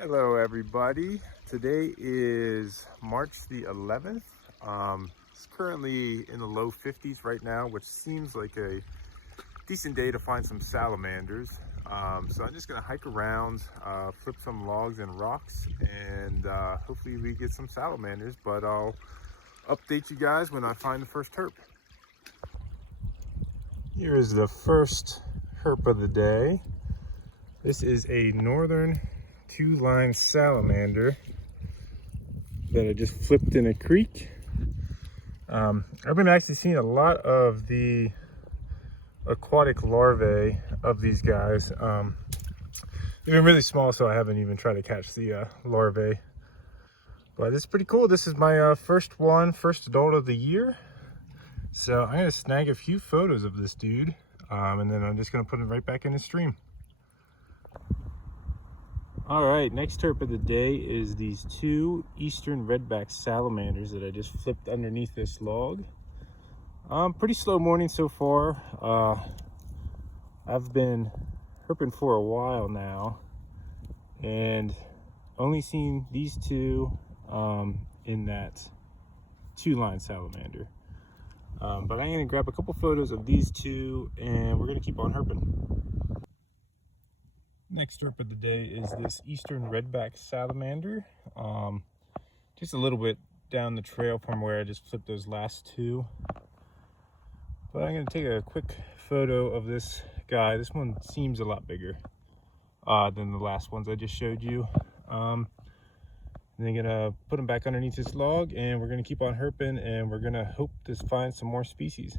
Hello everybody. Today is March the 11th. It's currently in the low 50s right now, which seems like a decent day to find some salamanders. So I'm just gonna hike around, flip some logs and rocks, and hopefully we get some salamanders, but I'll update you guys when I find the first herp. Here is the first herp of the day. This is a northern two-line salamander that I just flipped in a creek. I've been actually seeing a lot of the aquatic larvae of these guys. They've been really small, so I haven't even tried to catch the larvae. But it's pretty cool. This is my first adult of the year. So I'm gonna snag a few photos of this dude, and then I'm just gonna put him right back in the stream. All right, next herp of the day is these two eastern redback salamanders that I just flipped underneath this log. Pretty slow morning so far. I've been herping for a while now and only seen these two in that two-line salamander. But I'm gonna grab a couple photos of these two and we're gonna keep on herping. Next herp of the day is this eastern redback salamander. Just a little bit down the trail from where I just flipped those last two. But I'm gonna take a quick photo of this guy. This one seems a lot bigger than the last ones I just showed you. And then gonna put him back underneath this log and we're gonna keep on herping and we're gonna hope to find some more species.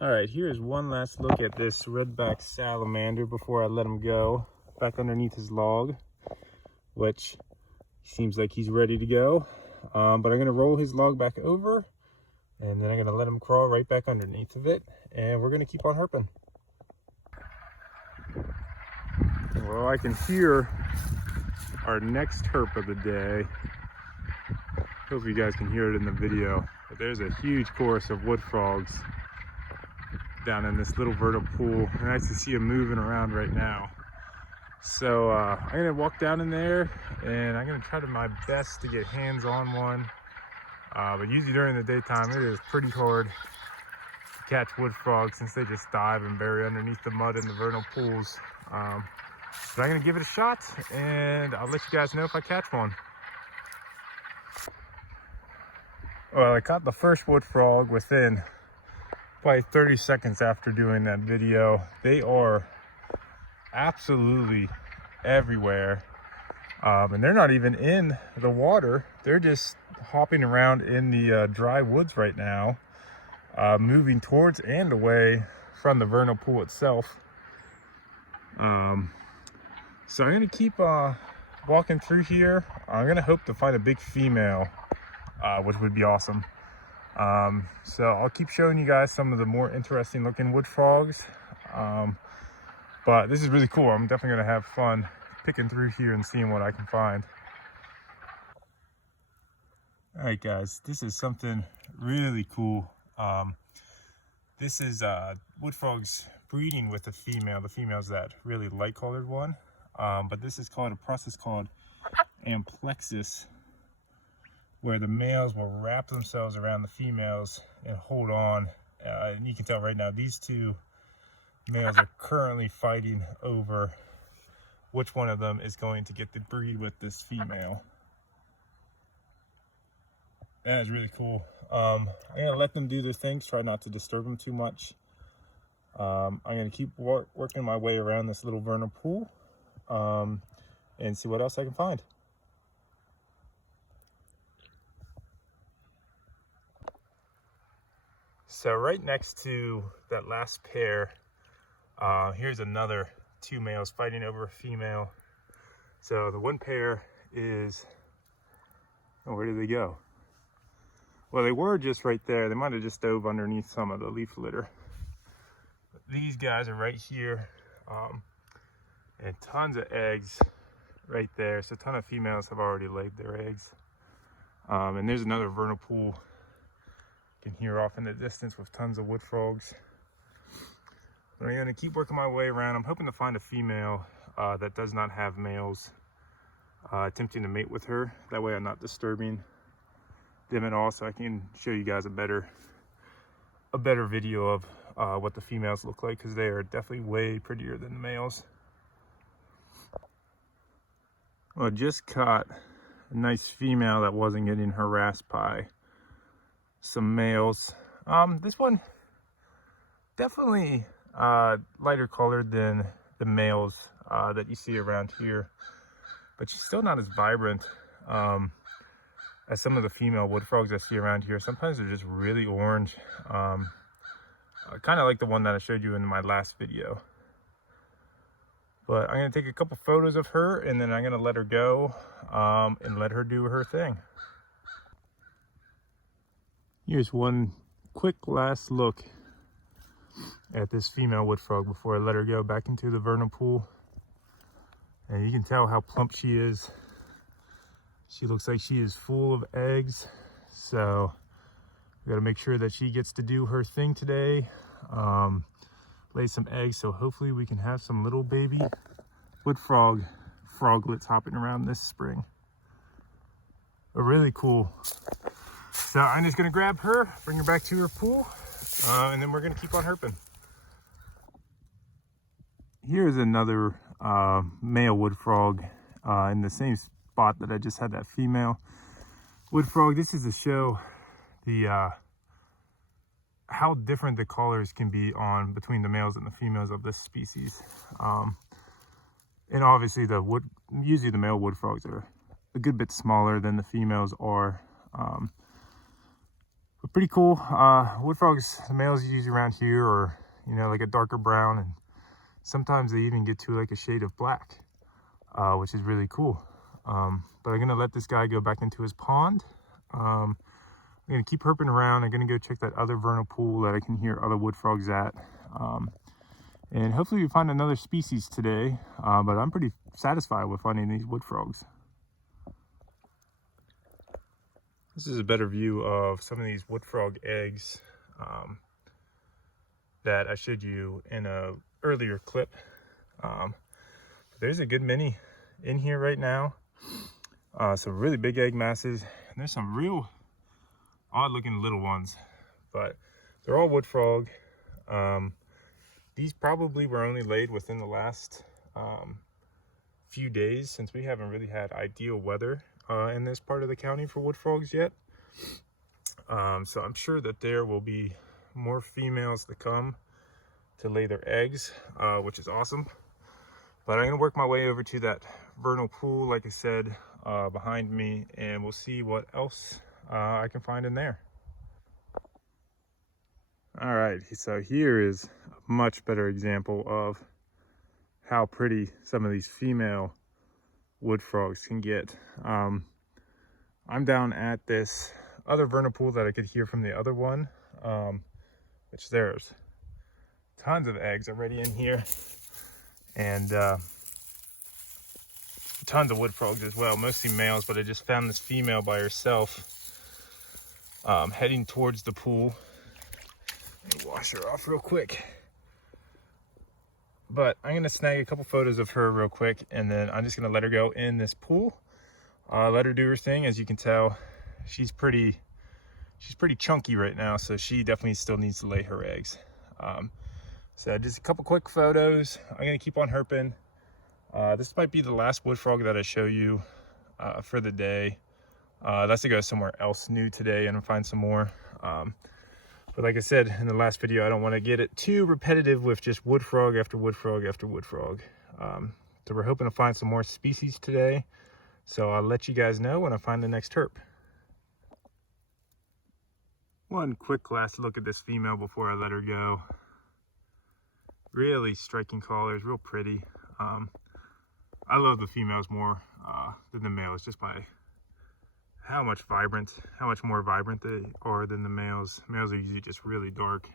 All right, here's one last look at this redback salamander before I let him go back underneath his log, which seems like he's ready to go. But I'm gonna roll his log back over and then I'm gonna let him crawl right back underneath of it and we're gonna keep on herping. Well, I can hear our next herp of the day. Hope you guys can hear it in the video, but there's a huge chorus of wood frogs down in this little vernal pool, and I actually see them moving around right now. So I'm gonna walk down in there and I'm gonna try my best to get hands on one. But usually during the daytime it is pretty hard to catch wood frogs since they just dive and bury underneath the mud in the vernal pools. But I'm gonna give it a shot and I'll let you guys know if I catch one. Well, I caught the first wood frog within probably 30 seconds after doing that video. They are absolutely everywhere. And they're not even in the water. They're just hopping around in the dry woods right now, moving towards and away from the vernal pool itself. So I'm gonna keep walking through here. I'm gonna hope to find a big female, which would be awesome. So I'll keep showing you guys some of the more interesting looking wood frogs. But this is really cool. I'm definitely gonna have fun picking through here and seeing what I can find. All right guys, this is something really cool. This is wood frogs breeding with a female. The female's that really light colored one. But this is called a process called amplexus, where the males will wrap themselves around the females and hold on. And you can tell right now, these two males are currently fighting over which one of them is going to get to breed with this female. That is really cool. I'm gonna let them do their things, try not to disturb them too much. I'm gonna keep working my way around this little vernal pool and see what else I can find. So right next to that last pair, here's another two males fighting over a female. So the one pair is, oh, where did they go? Well, they were just right there. They might have just dove underneath some of the leaf litter. But these guys are right here, and tons of eggs right there. So a ton of females have already laid their eggs. And there's another vernal pool you can hear off in the distance with tons of wood frogs. But I'm gonna keep working my way around. I'm hoping to find a female. that does not have males attempting to mate with her. That way I'm not disturbing them at all, so I can show you guys a better video of what the females look like, because they are definitely way prettier than the males. Well, I just caught a nice female that wasn't getting harassed by some males. This one definitely lighter colored than the males that you see around here, but she's still not as vibrant as some of the female wood frogs I see around here. Sometimes they're just really orange, kind of like the one that I showed you in my last video. But I'm going to take a couple photos of her, and then I'm going to let her go and let her do her thing. Here's one quick last look at this female wood frog before I let her go back into the vernal pool. And you can tell how plump she is. She looks like she is full of eggs. So we got to make sure that she gets to do her thing today. Lay some eggs, so hopefully we can have some little baby wood froglets hopping around this spring. But really cool. So I'm just gonna grab her, bring her back to her pool, and then we're gonna keep on herping. Here's another male wood frog in the same spot that I just had that female wood frog. This is to show the how different the colors can be between the males and the females of this species. And obviously usually the male wood frogs are a good bit smaller than the females are. But pretty cool. Wood frogs, the males you use around here are, like a darker brown, and sometimes they even get to like a shade of black, which is really cool. But I'm gonna let this guy go back into his pond. I'm gonna keep herping around. I'm gonna go check that other vernal pool that I can hear other wood frogs at. And hopefully we find another species today, but I'm pretty satisfied with finding these wood frogs. This is a better view of some of these wood frog eggs that I showed you in a earlier clip. There's a good many in here right now. Some really big egg masses, and there's some real odd looking little ones, but they're all wood frog. These probably were only laid within the last few days, since we haven't really had ideal weather in this part of the county for wood frogs yet. So I'm sure that there will be more females to come to lay their eggs, which is awesome. But I'm gonna work my way over to that vernal pool, like I said, behind me, and we'll see what else I can find in there. All right, so here is a much better example of how pretty some of these female wood frogs can get. I'm down at this other vernal pool that I could hear from the other one, which there's tons of eggs already in here, and tons of wood frogs as well, mostly males, but I just found this female by herself heading towards the pool. Let me wash her off real quick. But I'm gonna snag a couple photos of her real quick, and then I'm just gonna let her go in this pool. Let her do her thing. As you can tell, she's pretty chunky right now, so she definitely still needs to lay her eggs. So just a couple quick photos. I'm gonna keep on herping. This might be the last wood frog that I show you for the day. That's to go somewhere else new today and find some more. But like I said in the last video, I don't want to get it too repetitive with just wood frog after wood frog after wood frog. So we're hoping to find some more species today. So I'll let you guys know when I find the next herp. One quick last look at this female before I let her go. Really striking colors, real pretty. I love the females more than the males, just by how much more vibrant they are than the males. Males are usually just really dark.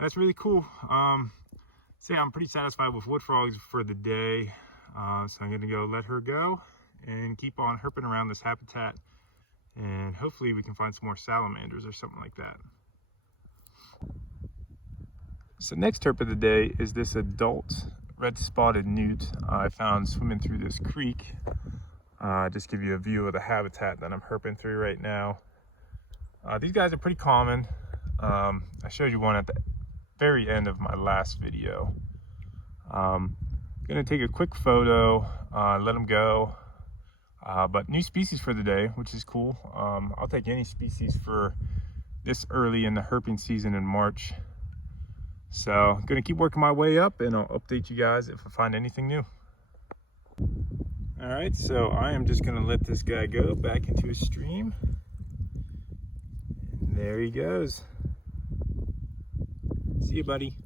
That's really cool. So yeah, I'm pretty satisfied with wood frogs for the day. So I'm gonna go let her go and keep on herping around this habitat, and hopefully we can find some more salamanders or something like that. So next herp of the day is this adult red spotted newt I found swimming through this creek. Just give you a view of the habitat that I'm herping through right now. These guys are pretty common. I showed you one at the very end of my last video. Gonna take a quick photo, let them go. But new species for the day, which is cool. I'll take any species for this early in the herping season in March. So I'm gonna keep working my way up, and I'll update you guys if I find anything new. All right, so I am just gonna let this guy go back into his stream. And there he goes. See you, buddy.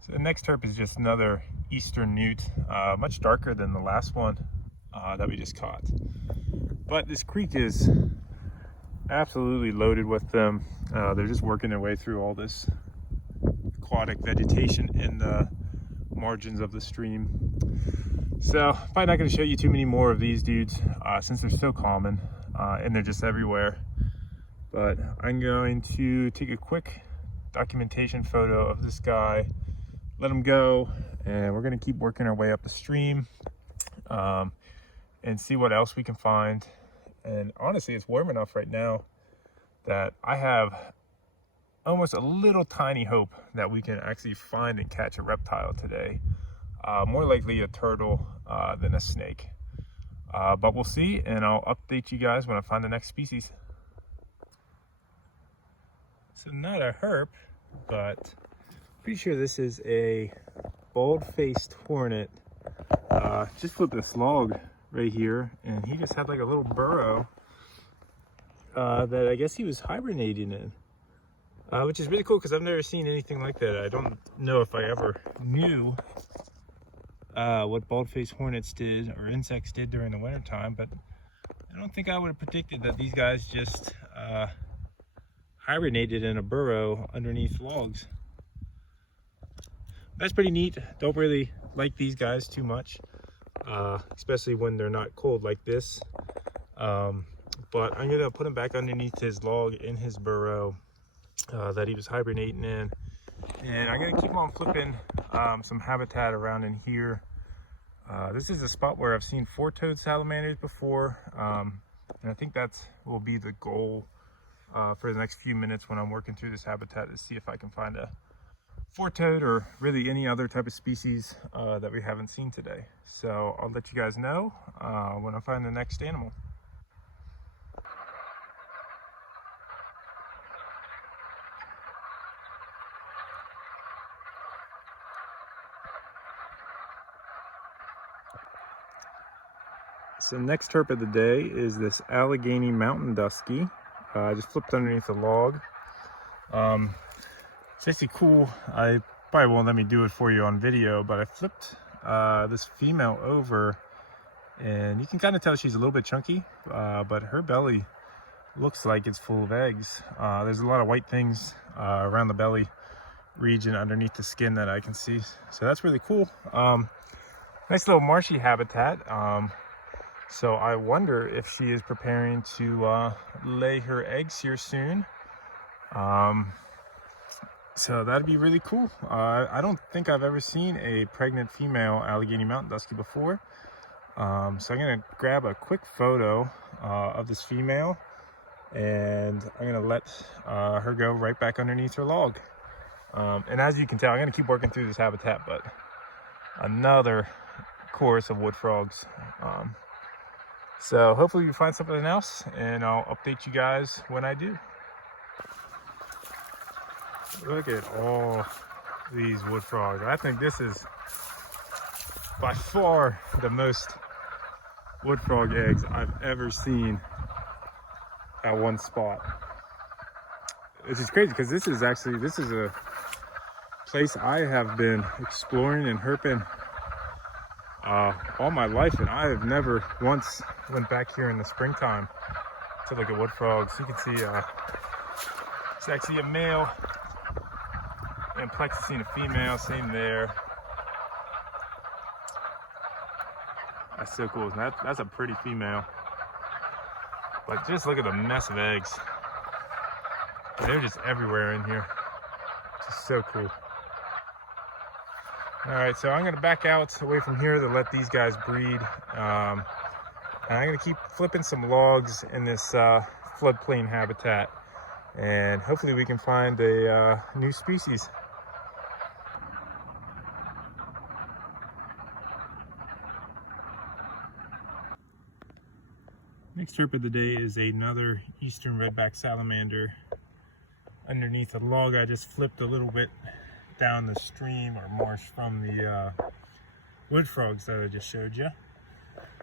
So the next herp is just another eastern newt, much darker than the last one that we just caught. But this creek is absolutely loaded with them. They're just working their way through all this aquatic vegetation in the margins of the stream. So probably not going to show you too many more of these dudes since they're so common and they're just everywhere. But I'm going to take a quick documentation photo of this guy, let him go, and we're going to keep working our way up the stream and see what else we can find. And honestly, it's warm enough right now that I have almost a little tiny hope that we can actually find and catch a reptile today. More likely a turtle than a snake. But we'll see, and I'll update you guys when I find the next species. So not a herp, but pretty sure this is a bald-faced hornet. Just flipped this log right here, and he just had like a little burrow that I guess he was hibernating in, which is really cool because I've never seen anything like that. I don't know if I ever knew what bald-faced hornets did or insects did during the winter time, but I don't think I would have predicted that these guys just hibernated in a burrow underneath logs. That's pretty neat. Don't really like these guys too much, especially when they're not cold like this. But I'm gonna put him back underneath his log in his burrow that he was hibernating in, and I'm gonna keep on flipping some habitat around in here. This is a spot where I've seen four-toed salamanders before, and I think that will be the goal for the next few minutes when I'm working through this habitat, to see if I can find a four-toed or really any other type of species that we haven't seen today. So I'll let you guys know when I find the next animal. So next herp of the day is this Allegheny mountain dusky. I just flipped underneath a log. It's actually cool. I probably won't let me do it for you on video, but I flipped this female over, and you can kind of tell she's a little bit chunky, but her belly looks like it's full of eggs. There's a lot of white things around the belly region underneath the skin that I can see. So that's really cool. Nice little marshy habitat. So I wonder if she is preparing to lay her eggs here soon. So that'd be really cool. I don't think I've ever seen a pregnant female Allegheny mountain dusky before. So I'm gonna grab a quick photo of this female, and I'm gonna let her go right back underneath her log. And as you can tell, I'm gonna keep working through this habitat, but another chorus of wood frogs. So hopefully we find something else, and I'll update you guys when I do. Look at all these wood frogs. I think this is by far the most wood frog eggs I've ever seen at one spot. This is crazy because this is a place I have been exploring and herping all my life, and I have never once went back here in the springtime to look at wood frogs. You can see it's actually a male, and Plexusine a female, same there. That's so cool. That's a pretty female. But just look at the mess of eggs. They're just everywhere in here. Just so cool. All right, so I'm gonna back out away from here to let these guys breed. And I'm gonna keep flipping some logs in this floodplain habitat, and hopefully we can find a new species. Next herp of the day is another eastern redback salamander underneath a log I just flipped a little bit down the stream or marsh from the wood frogs that I just showed you.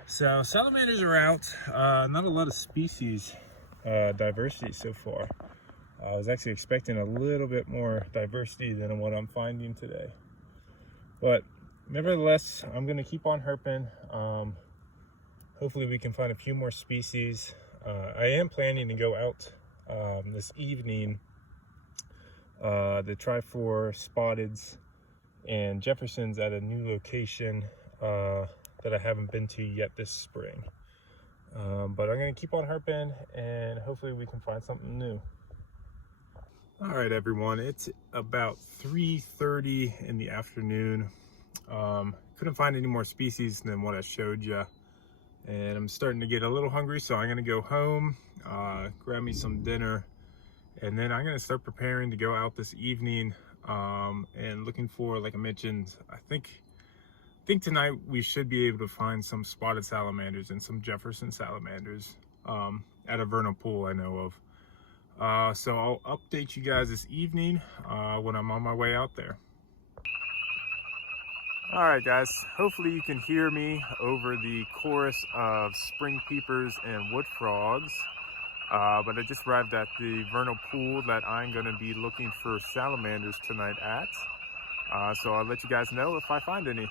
So salamanders are out. Not a lot of species diversity so far. I was actually expecting a little bit more diversity than what I'm finding today. But nevertheless, I'm going to keep on herping. Hopefully we can find a few more species. I am planning to go out this evening to try for spotteds and Jeffersons at a new location that I haven't been to yet this spring. But I'm going to keep on herping and hopefully we can find something new. All right, everyone, it's about 3:30 in the afternoon. Couldn't find any more species than what I showed you. And I'm starting to get a little hungry, so I'm gonna go home, grab me some dinner, and then I'm gonna start preparing to go out this evening and looking for, like I mentioned, I think tonight we should be able to find some spotted salamanders and some Jefferson salamanders at a vernal pool I know of. So I'll update you guys this evening when I'm on my way out there. All right, guys, hopefully you can hear me over the chorus of spring peepers and wood frogs. But I just arrived at the vernal pool that I'm going to be looking for salamanders tonight at. So I'll let you guys know if I find any.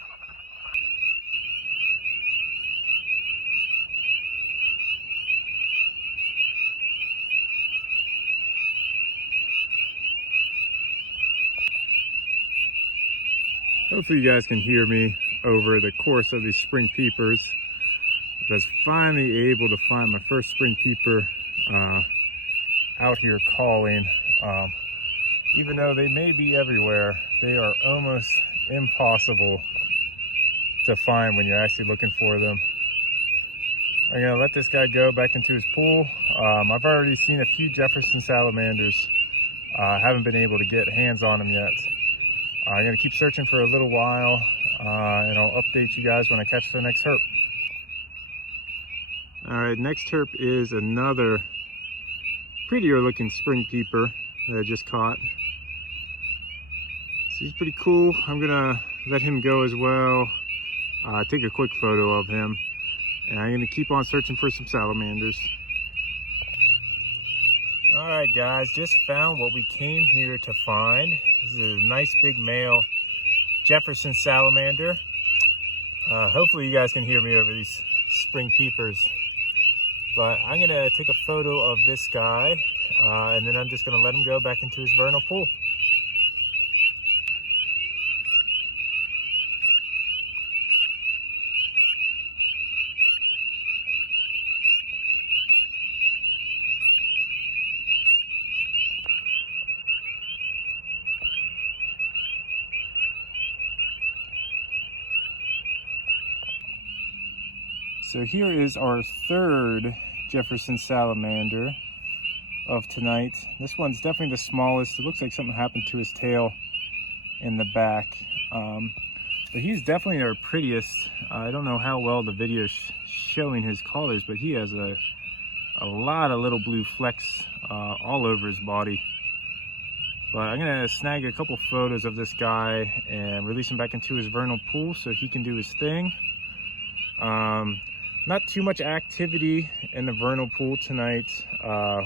Hopefully you guys can hear me over the chorus of these spring peepers. I was finally able to find my first spring peeper out here calling. Even though they may be everywhere, they are almost impossible to find when you're actually looking for them. I'm gonna let this guy go back into his pool. I've already seen a few Jefferson salamanders. Haven't been able to get hands on them yet. I'm gonna keep searching for a little while, and I'll update you guys when I catch the next herp. All right, next herp is another prettier looking spring peeper that I just caught. So he's pretty cool. I'm gonna let him go as well. Take a quick photo of him, and I'm gonna keep on searching for some salamanders. All right, guys, just found what we came here to find. This is a nice big male Jefferson salamander. Hopefully you guys can hear me over these spring peepers. But I'm gonna take a photo of this guy, and then I'm just gonna let him go back into his vernal pool. So here is our third Jefferson salamander of tonight. This one's definitely the smallest. It looks like something happened to his tail in the back. But he's definitely our prettiest. I don't know how well the video is showing his colors, but he has a lot of little blue flecks all over his body. But I'm gonna snag a couple photos of this guy and release him back into his vernal pool so he can do his thing. Not too much activity in the vernal pool tonight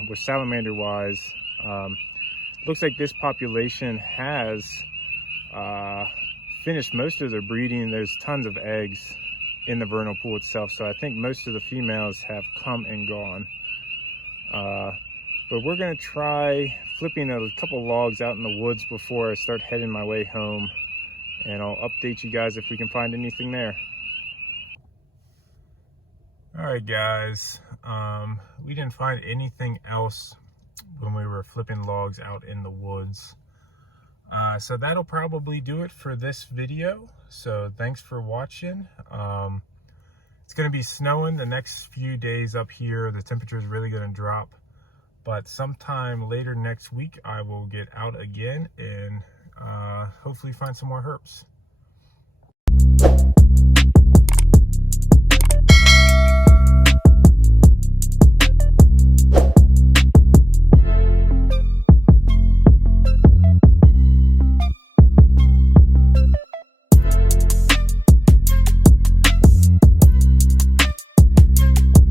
with salamander wise. Looks like this population has finished most of their breeding. There's tons of eggs in the vernal pool itself, so I think most of the females have come and gone. But we're gonna try flipping a couple logs out in the woods before I start heading my way home, and I'll update you guys if we can find anything there. All right, guys, we didn't find anything else when we were flipping logs out in the woods. So that'll probably do it for this video. So thanks for watching. It's going to be snowing the next few days up here. The temperature is really going to drop. But sometime later next week, I will get out again and hopefully find some more herps.